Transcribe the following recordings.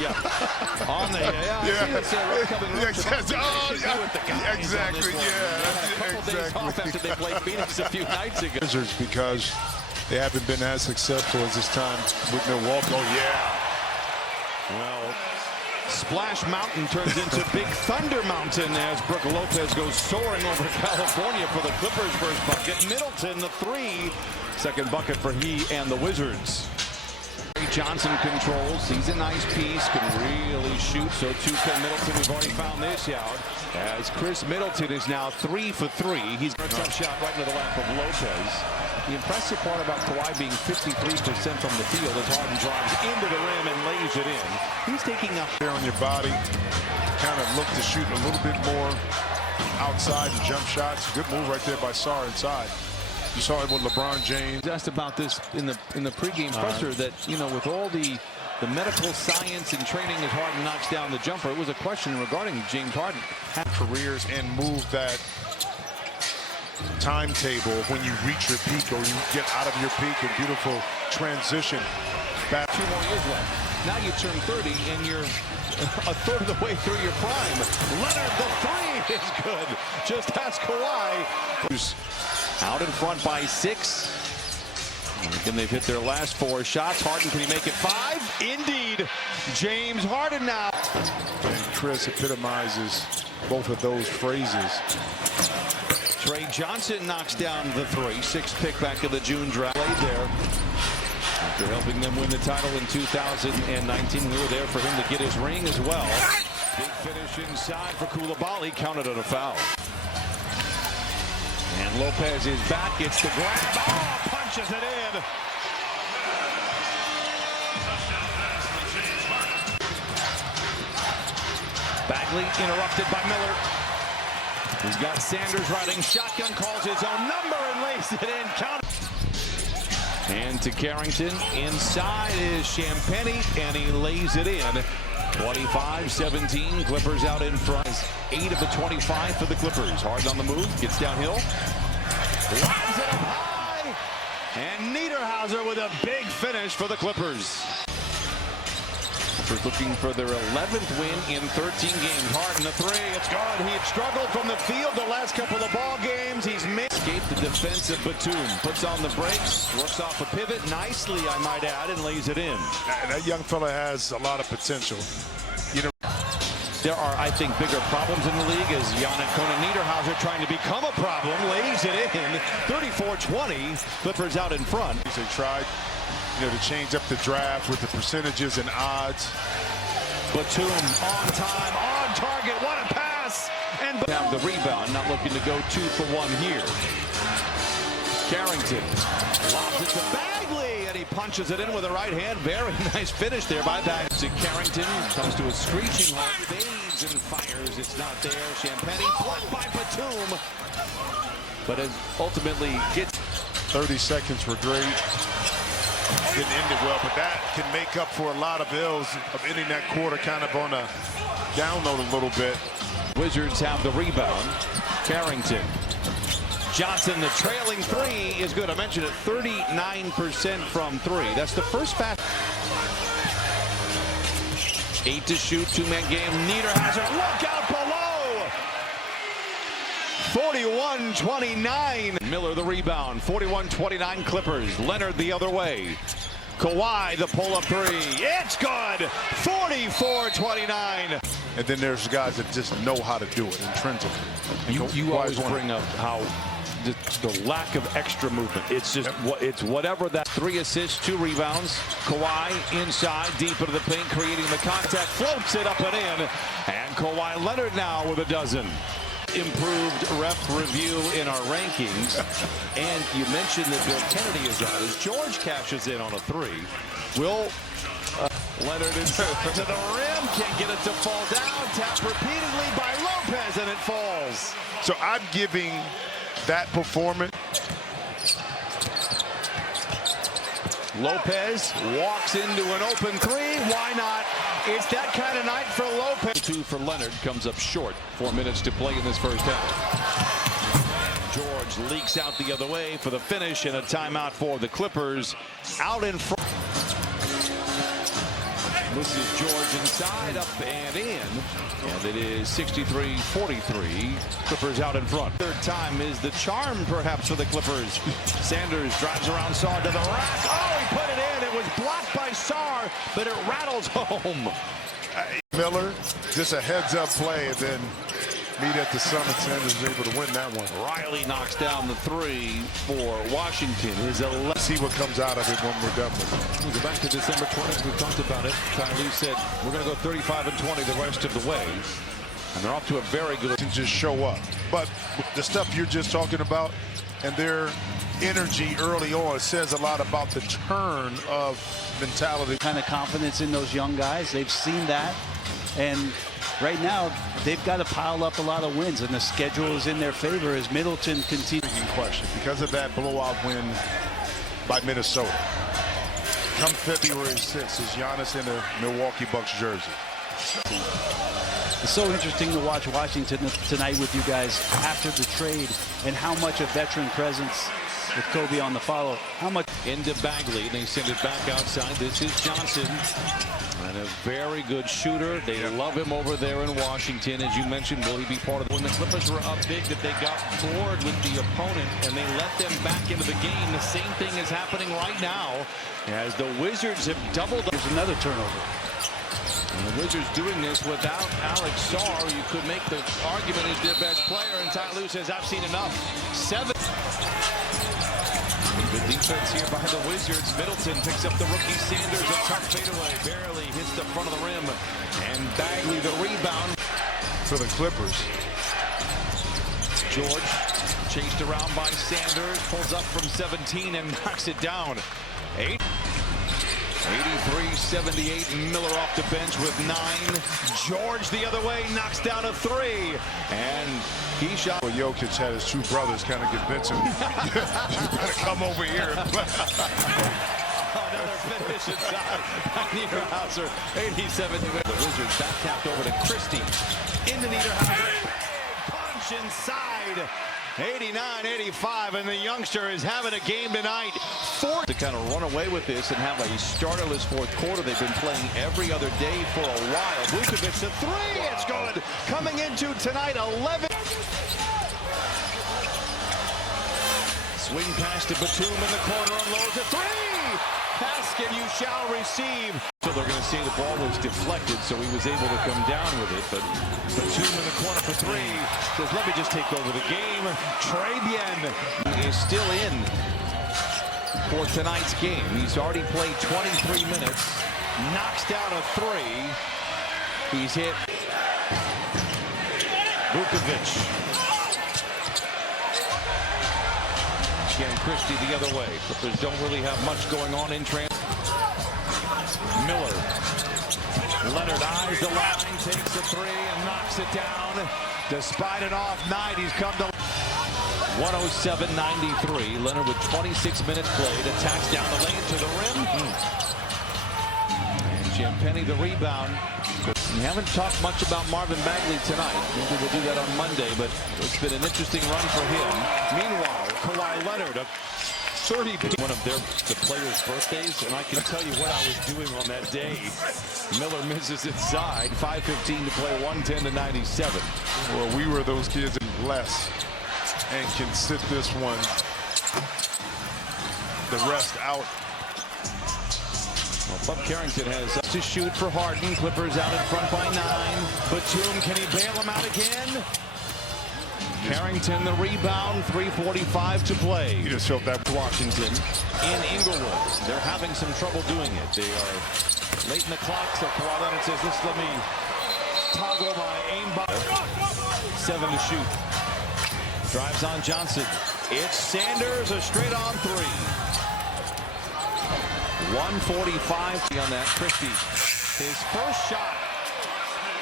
Yeah. On the I see this coming exactly. Days off after they played Phoenix a few nights ago. Wizards, because they haven't been as successful as this time with Milwaukee. Oh yeah. Well, Splash Mountain turns into Big Thunder Mountain as Brook Lopez goes soaring over California for the Clippers' first bucket. Middleton, the three. Second bucket for he and the Wizards. Johnson controls. He's a nice piece. Can really shoot. So too can Middleton. We've already found this out. As Chris Middleton is now 3 for 3. He's got a tough shot right into the lap of Lopez. The impressive part about Kawhi being 53% from the field as Harden drives into the rim and lays it in. He's taking up there on your body. Kind of look to shoot a little bit more outside the jump shots. Good move right there by Sarr inside. You saw it with LeBron James. Asked about this in the pregame presser that, you know, with all the medical science and training as Harden knocks down the jumper, it was a question regarding James Harden. Careers and move that timetable when you reach your peak or you get out of your peak and beautiful transition. Back 2 more years left. Now you turn 30 and you're a third of the way through your prime. Leonard, the three is good. Just ask Kawhi. Who's out in front by 6. And they've hit their last 4 shots. Harden, can he make it 5? Indeed. James Harden now. And Chris epitomizes both of those phrases. Trey Johnson knocks down the 3. 6th pick back in the June draft. Played there. After helping them win the title in 2019, we were there for him to get his ring as well. Big finish inside for Coulibaly. Counted on a foul. And Lopez is back. It's the grab. Oh, punches it in. Bagley interrupted by Miller. He's got Sanders riding shotgun, calls his own number and lays it in. Count. And to Carrington. Inside is Champagnie, and he lays it in. 25-17. Clippers out in front. 8 of the 25 for the Clippers. Harden on the move. Gets downhill. Lines it up high. And Niederhauser with a big finish for the Clippers. Clippers looking for their 11th win in 13 games. Harden the 3. It's good. He had struggled from the field the last couple of ball games. He's escaped the defense of Batum. Puts on the brakes. Works off a pivot nicely, I might add, and lays it in. That young fella has a lot of potential. You know, there are, I think, bigger problems in the league as Yannick Niederhauser trying to become a problem. Lays it in. 34-20. Clippers out in front. They tried, you know, to change up the draft with the percentages and odds. Batum on time, on target. What a pass! And have the rebound. Not looking to go 2 for 1 here. Carrington lobs it to Bagley, and he punches it in with the right hand. Very nice finish there by Bagley. Carrington comes to a screeching halt, fades and fires. It's not there. Champagnie blocked by Batum, but it ultimately gets. 30 seconds were great. Didn't end it well, but that can make up for a lot of ills of ending that quarter kind of on a down note a little bit. Wizards have the rebound. Carrington. Johnson, the trailing 3 is good. I mentioned it, 39% from 3. That's the first fast. 8 to shoot, 2-man game. Niederhauser, look out below! 41-29. Miller the rebound. 41-29 Clippers. Leonard the other way. Kawhi the pull-up 3. It's good. 44-29. And then there's guys that just know how to do it intrinsically. You always bring up how the lack of extra movement. It's just it's whatever that. 3 assists, 2 rebounds. Kawhi inside, deep into the paint, creating the contact, floats it up and in. And Kawhi Leonard now with a dozen. Improved ref review in our rankings. And you mentioned that Bill Kennedy is out as George cashes in on a 3. Will Leonard inside to the rim, can't get it to fall down. Tapped repeatedly by Lopez, and it falls. So I'm giving that performance. Lopez walks into an open 3. Why not? It's that kind of night for Lopez. 2 for Leonard, comes up short. 4 minutes to play in this first half. George leaks out the other way for the finish, and a timeout for the Clippers. Out in front. This is George inside, up and in. And it is 63-43. Clippers out in front. Third time is the charm, perhaps, for the Clippers. Sanders drives around Sarr to the rack. Oh, he put it in. It was blocked by Sarr, but it rattles home. Miller, just a heads-up play, and then meet at the summit. Sanders is able to win that one. Riley knocks down the three for Washington. His 11th. See what comes out of it when we're done with it. We go back to December 20th. We talked about it. Ty Lue said we're going to go 35-20 the rest of the way. And they're off to a very good. Can just show up. But the stuff you're just talking about and their energy early on says a lot about the turn of mentality. Kind of confidence in those young guys. They've seen that. And right now, they've got to pile up a lot of wins, and the schedule is in their favor as Middleton continues. In question because of that blowout win by Minnesota. Come February 6th is Giannis in a Milwaukee Bucks jersey. It's so interesting to watch Washington tonight with you guys after the trade and how much a veteran presence with Kobe on the follow. How much into Bagley. They send it back outside. This is Johnson. And a very good shooter. They love him over there in Washington. As you mentioned, will he be part of it? When the Clippers were up big, that they got bored with the opponent and they let them back into the game. The same thing is happening right now as the Wizards have doubled. There's another turnover. And the Wizards doing this without Alex Sarr. You could make the argument he's their best player, and Ty Lue says, I've seen enough. 7. Good defense here by the Wizards. Middleton picks up the rookie Sanders. A tough fadeaway. Barely hits the front of the rim. And Bagley the rebound. For the Clippers. George chased around by Sanders. Pulls up from 17 and knocks it down. 83-78. Miller off the bench with 9. George the other way knocks down a 3. And he shot. Well, Jokic had his two brothers kind of convince him, you better come over here and play. Another finish inside by Niederhauser. 87. The Wizards back tapped over to Christie. Into Niederhauser. Punch inside. 89-85, and the youngster is having a game tonight. To kind of run away with this and have a starterless fourth quarter. They've been playing every other day for a while. Vucevic the 3, it's good. Coming into tonight, 11. Swing pass to Batum in the corner, unloads a 3. Pass and you shall receive. So they're going to say the ball was deflected, so he was able to come down with it. But Batum in the corner for 3. Says, let me just take over the game. Trabian is still in for tonight's game. He's already played 23 minutes. Knocks down a 3. He's hit. Vucevic. Again, Christie the other way. Clippers don't really have much going on in transition. Miller. Leonard eyes the line, takes the 3 and knocks it down. Despite an off night, he's come to 107-93. Leonard with 26 minutes played. Attacks down the lane to the rim. And Champagnie the rebound. We haven't talked much about Marvin Bagley tonight. Maybe we'll do that on Monday, but it's been an interesting run for him. Meanwhile, Kawhi Leonard, a 30, one of the players' birthdays, and I can tell you what I was doing on that day. Miller misses inside, 5:15 to play, 110-97. Well, we were those kids in less and can sit this one, the rest out. Well, Bub Carrington has to shoot for Harden. Clippers out in front by 9. Batum, can he bail him out again? Carrington the rebound, 3:45 to play. You just felt that. Washington in Inglewood. They're having some trouble doing it. They are late in the clock, so Kawhi Leonard says, let me toggle my aimbot. 7 to shoot. Drives on Johnson. It's Sanders, a straight on 3. 145 on that. Christie, his first shot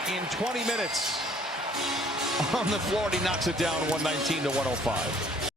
in 20 minutes on the floor, and he knocks it down 119-105.